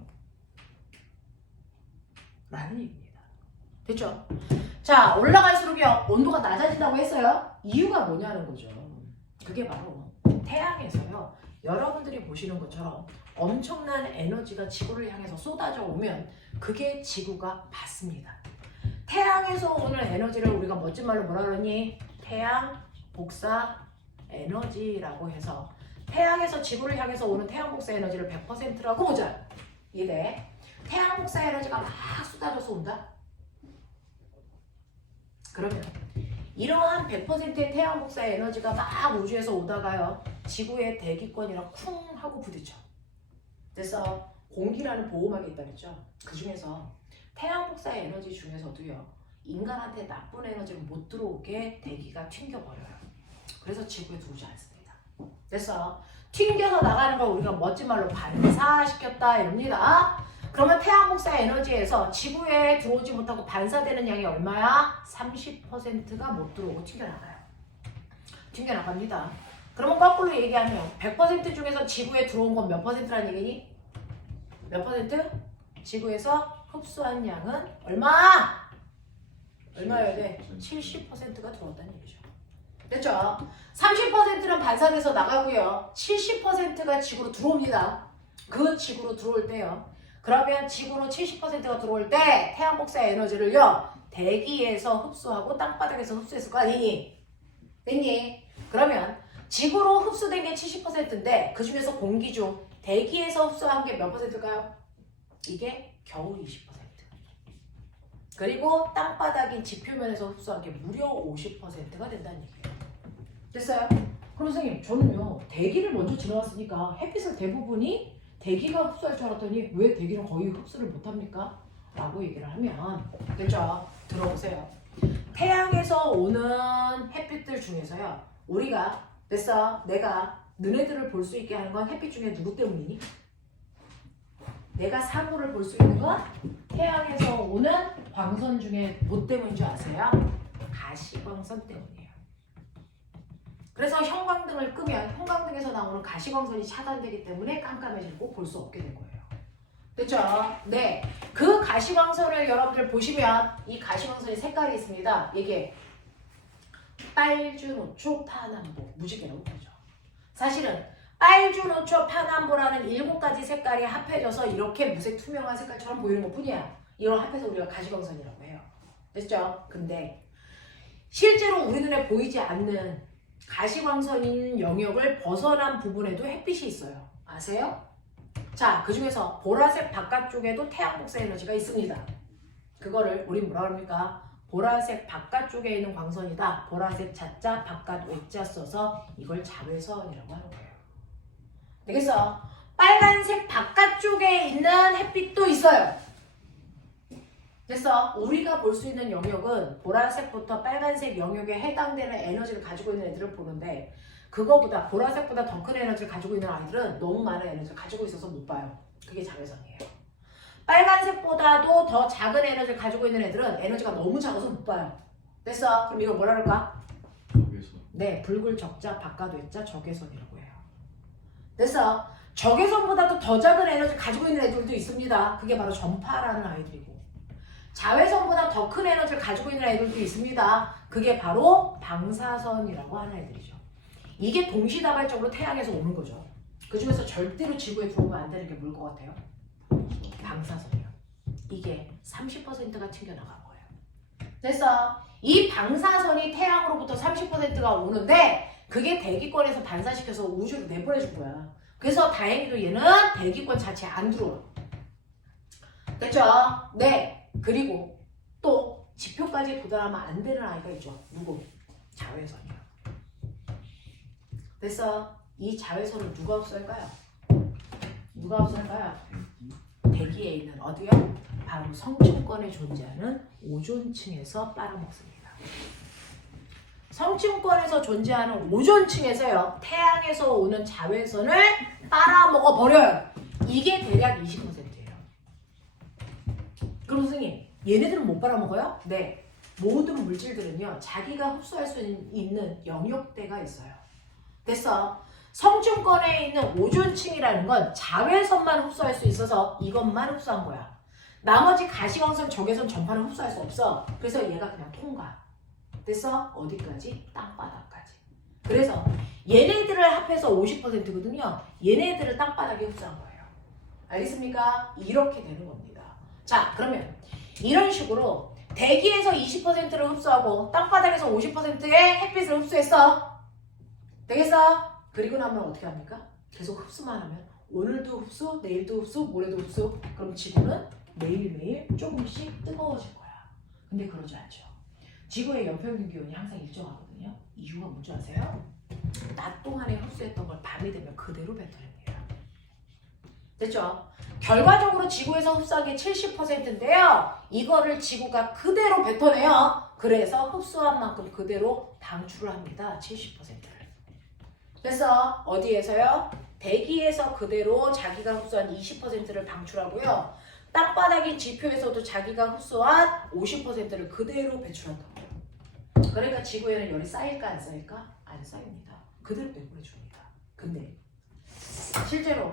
라는 얘기입니다. 됐죠? 자, 올라갈수록요 온도가 낮아진다고 했어요. 이유가 뭐냐는 거죠. 그게 바로 태양에서요, 여러분들이 보시는 것처럼 엄청난 에너지가 지구를 향해서 쏟아져 오면 그게 지구가 받습니다. 태양에서 오는 에너지를 우리가 멋진 말로 뭐라 그러니? 태양 복사 에너지라고 해서 태양에서 지구를 향해서 오는 태양 복사 에너지를 100%라고 보자. 이래. 태양 복사 에너지가 막 쏟아져서 온다. 그러면 이러한 100%의 태양 복사 에너지가 막 우주에서 오다가요, 지구의 대기권이랑 쿵 하고 부딪혀. 그래서 공기라는 보호막이 있다 그랬죠. 그 중에서 태양 복사 에너지 중에서도요, 인간한테 나쁜 에너지를 못 들어오게 대기가 튕겨버려요. 그래서 지구에 들어오지 않습니다. 그래서 튕겨서 나가는 걸 우리가 멋진 말로 반사시켰다 이럽니다. 그러면 태양 복사 에너지에서 지구에 들어오지 못하고 반사되는 양이 얼마야? 30%가 못 들어오고 튕겨나가요. 튕겨나갑니다. 그러면 거꾸로 얘기하면 100% 중에서 지구에 들어온 건 몇 %라는 얘기니? 몇 %? 지구에서 흡수한 양은 얼마? 얼마여야 돼? 70%가 들어왔다는 얘기죠. 됐죠? 30%는 반사돼서 나가고요. 70%가 지구로 들어옵니다. 그 지구로 들어올 때요. 그러면 지구로 70%가 들어올 때 태양 복사 에너지를요, 대기에서 흡수하고 땅바닥에서 흡수했을 거 아니니? 됐니? 그러면 지구로 흡수된 게 70%인데 그 중에서 공기 중 대기에서 흡수한 게 몇 %일까요? 이게 겨우 20%. 그리고 땅바닥인 지표면에서 흡수한 게 무려 50%가 된다는 얘기예요. 됐어요? 그럼 선생님, 저는요, 대기를 먼저 지나왔으니까 햇빛을 대부분이 대기가 흡수할 줄 알았더니 왜 대기는 거의 흡수를 못합니까? 라고 얘기를 하면, 됐죠? 들어보세요. 태양에서 오는 햇빛들 중에서요, 우리가, 됐어? 내가 너네들을 볼 수 있게 하는 건 햇빛 중에 누구 때문이니? 내가 사물을 볼 수 있는 건 태양에서 오는 광선 중에 뭐 때문인 줄 아세요? 가시광선 때문이에요. 그래서 형광등을 끄면 형광등에서 나오는 가시광선이 차단되기 때문에 깜깜해지고 볼 수 없게 된 거예요. 됐죠? 네. 그 가시광선을 여러분들 보시면 이 가시광선이 색깔이 있습니다. 이게 빨주노초 파남보 무지개라고 부르죠. 사실은 빨주노초 파남보라는 7가지 색깔이 합해져서 이렇게 무색 투명한 색깔처럼 보이는 것 뿐이야. 이걸 합해서 우리가 가시광선이라고 해요. 됐죠? 근데 실제로 우리 눈에 보이지 않는 가시광선인 영역을 벗어난 부분에도 햇빛이 있어요. 아세요? 자, 그 중에서 보라색 바깥쪽에도 태양 복사 에너지가 있습니다. 그거를 우리 뭐라 그럽니까? 보라색 바깥쪽에 있는 광선이다. 보라색 자자 바깥 외자 써서 이걸 자외선이라고 하는 거예요. 되겠어? 빨간색 바깥쪽에 있는 햇빛도 있어요. 됐어? 우리가 볼 수 있는 영역은 보라색부터 빨간색 영역에 해당되는 에너지를 가지고 있는 애들을 보는데, 그거보다 보라색보다 더 큰 에너지를 가지고 있는 아이들은 너무 많은 에너지를 가지고 있어서 못 봐요. 그게 자외선이에요. 빨간색보다도 더 작은 에너지를 가지고 있는 애들은 에너지가 너무 작아서 못 봐요. 됐어? 그럼 이거 뭐라 그럴까? 적외선. 네, 붉을 적자 바깥 외자 적외선이라고 해요. 됐어? 적외선보다도 더 작은 에너지를 가지고 있는 애들도 있습니다. 그게 바로 전파라는 아이들이고, 자외선보다 더 큰 에너지를 가지고 있는 애들도 있습니다. 그게 바로 방사선이라고 하는 애들이죠. 이게 동시다발적으로 태양에서 오는 거죠. 그 중에서 절대로 지구에 들어오면 안 되는 게 뭘 것 같아요? 방사선이요. 이게 30%가 튕겨나간 거예요. 그래서 이 방사선이 태양으로부터 30%가 오는데 그게 대기권에서 반사시켜서 우주로 내보내줄 거야. 그래서 다행히도 얘는 대기권 자체에 안 들어와. 됐죠? 네. 그리고 또 지표까지 도달하면 안 되는 아이가 있죠. 누구? 자외선이요. 됐어. 이 자외선을 누가 흡수할까요? 누가 흡수할까요? 대기에 있는 어디요? 바로 성층권에 존재하는 오존층에서 빨아먹습니다. 성층권에서 존재하는 오존층에서요, 태양에서 오는 자외선을 빨아먹어 버려요. 이게 대략 20%예요. 그럼 선생님, 얘네들은 못 빨아먹어요? 네. 모든 물질들은요, 자기가 흡수할 수 있는 영역대가 있어요. 됐어. 성층권에 있는 오존층이라는 건 자외선만 흡수할 수 있어서 이것만 흡수한 거야. 나머지 가시광선, 적외선, 전파는 흡수할 수 없어. 그래서 얘가 그냥 통과. 됐어? 어디까지? 땅바닥까지. 그래서 얘네들을 합해서 50%거든요. 얘네들을 땅바닥에 흡수한 거예요. 알겠습니까? 이렇게 되는 겁니다. 자, 그러면 이런 식으로 대기에서 20%를 흡수하고 땅바닥에서 50%의 햇빛을 흡수했어. 되겠어? 그리고 나면 어떻게 합니까? 계속 흡수만 하면 오늘도 흡수, 내일도 흡수, 모레도 흡수. 그럼 지구는 매일매일 조금씩 뜨거워질 거야. 근데 그러지 않죠. 지구의 연평균 기온이 항상 일정하거든요. 이유가 뭔지 아세요? 낮 동안에 흡수했던 걸 밤이 되면 그대로 뱉어냅니다. 됐죠? 결과적으로 지구에서 흡수한 게 70%인데요. 이거를 지구가 그대로 뱉어내요. 그래서 흡수한 만큼 그대로 방출을 합니다. 70%를. 그래서 어디에서요? 대기에서 그대로 자기가 흡수한 20%를 방출하고요. 땅바닥의 지표에서도 자기가 흡수한 50%를 그대로 배출한다고. 그러니까 지구에는 열이 쌓일까 안 쌓일까? 안 쌓입니다. 그대로 내보내줍니다. 근데 실제로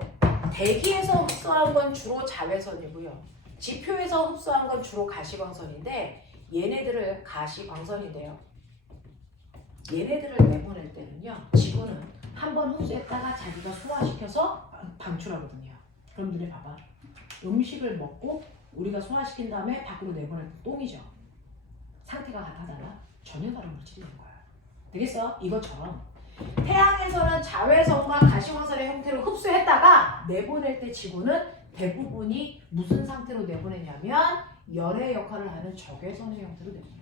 대기에서 흡수한 건 주로 자외선이고요. 지표에서 흡수한 건 주로 가시광선인데 얘네들을 가시광선인데요. 얘네들을 내보낼 때는요. 지구는 한번 흡수했다가 자기가 소화시켜서 방출하거든요. 그럼 너네 봐봐. 음식을 먹고 우리가 소화시킨 다음에 밖으로 내보낼 똥이죠. 상태가 같아달라? 전혀 다른 물질인 거야. 되겠어? 이것처럼 태양에서는 자외선과 가시광선의 형태로 흡수했다가 내보낼 때 지구는 대부분이 무슨 상태로 내보내냐면 열의 역할을 하는 적외선의 형태로 내보내요.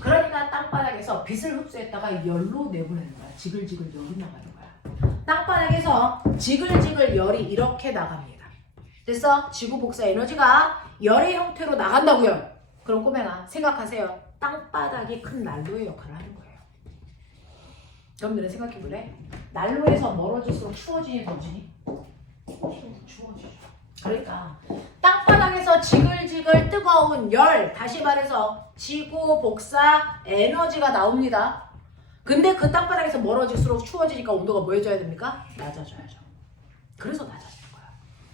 그러니까 땅바닥에서 빛을 흡수했다가 열로 내보내는 거야. 지글지글 열이 나가는 거야. 땅바닥에서 지글지글 열이 이렇게 나갑니다. 그래서 지구 복사 에너지가 열의 형태로 나간다고요. 그럼 꼬맹아 생각하세요. 땅바닥이 큰 난로의 역할을 하는 거예요. 여러분들은 생각해볼래? 난로에서 멀어질수록 추워지니 더워지니? 추워지죠. 그러니까 땅바닥에서 지글지글 뜨거운 열, 다시 말해서 지구 복사 에너지가 나옵니다. 근데 그 땅바닥에서 멀어질수록 추워지니까 온도가 뭐 해줘야 됩니까? 낮아져야죠. 그래서 낮아지는 거야.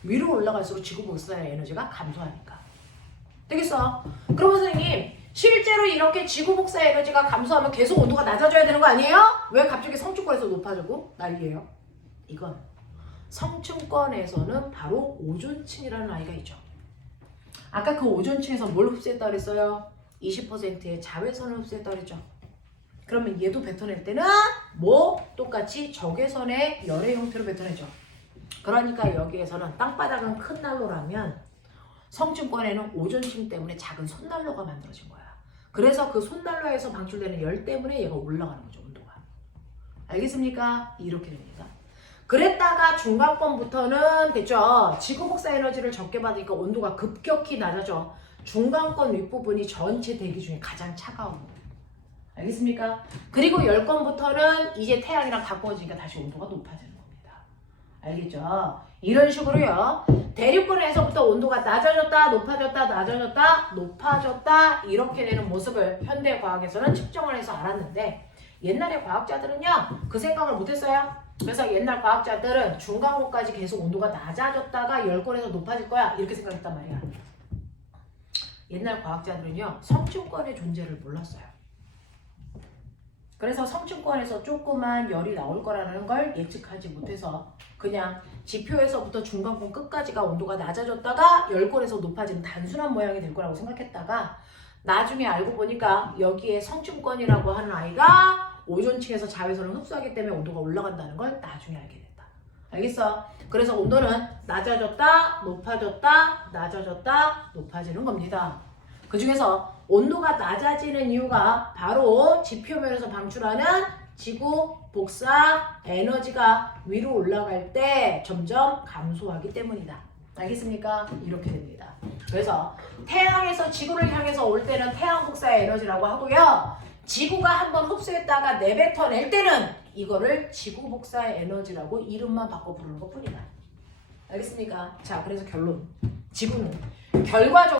위로 올라갈수록 지구 복사 에너지가 감소하니까. 되겠어? 그럼 선생님, 실제로 이렇게 지구 복사 에너지가 감소하면 계속 온도가 낮아져야 되는 거 아니에요? 왜 갑자기 성층권에서 높아지고 난리예요? 이건 성층권에서는 바로 오존층이라는 아이가 있죠. 아까 그 오존층에서 뭘 흡수했다 그랬어요? 20%의 자외선을 흡수했다 그랬죠. 그러면 얘도 뱉어낼 때는 뭐 똑같이 적외선의 열의 형태로 뱉어내죠. 그러니까 여기에서는 땅바닥은 큰 난로라면 성층권에는 오존층 때문에 작은 손난로가 만들어진 거야. 그래서 그 손난로에서 방출되는 열 때문에 얘가 올라가는 거죠, 온도가. 알겠습니까? 이렇게 됩니다. 그랬다가 중간권부터는 됐죠. 지구 복사 에너지를 적게 받으니까 온도가 급격히 낮아져. 중간권 윗부분이 전체 대기 중에 가장 차가운 거예요. 알겠습니까? 그리고 10권부터는 이제 태양이랑 가까워지니까 다시 온도가 높아지는 겁니다. 알겠죠? 이런 식으로요. 대륙권에서부터 온도가 낮아졌다, 높아졌다, 낮아졌다, 높아졌다 이렇게 되는 모습을 현대 과학에서는 측정을 해서 알았는데 옛날에 과학자들은요. 그 생각을 못했어요. 그래서 옛날 과학자들은 중간고까지 계속 온도가 낮아졌다가 열골에서 높아질 거야 이렇게 생각했단 말이야. 옛날 과학자들은요 성층권의 존재를 몰랐어요. 그래서 성층권에서 조그만 열이 나올 거라는 걸 예측하지 못해서 그냥 지표에서부터 중간권 끝까지가 온도가 낮아졌다가 열골에서 높아지는 단순한 모양이 될 거라고 생각했다가 나중에 알고 보니까 여기에 성층권이라고 하는 아이가 오존층에서 자외선을 흡수하기 때문에 온도가 올라간다는 걸 나중에 알게 됐다. 알겠어? 그래서 온도는 낮아졌다, 높아졌다, 낮아졌다, 높아지는 겁니다. 그 중에서 온도가 낮아지는 이유가 바로 지표면에서 방출하는 지구 복사 에너지가 위로 올라갈 때 점점 감소하기 때문이다. 알겠습니까? 이렇게 됩니다. 그래서 태양에서 지구를 향해서 올 때는 태양 복사의 에너지라고 하고요. 지구가 한번 흡수했다가 내뱉어낼 때는 이거를 지구 복사의 에너지라고 이름만 바꿔 부르는 것 뿐이다. 알겠습니까? 자, 그래서 결론. 지구는 결과적으로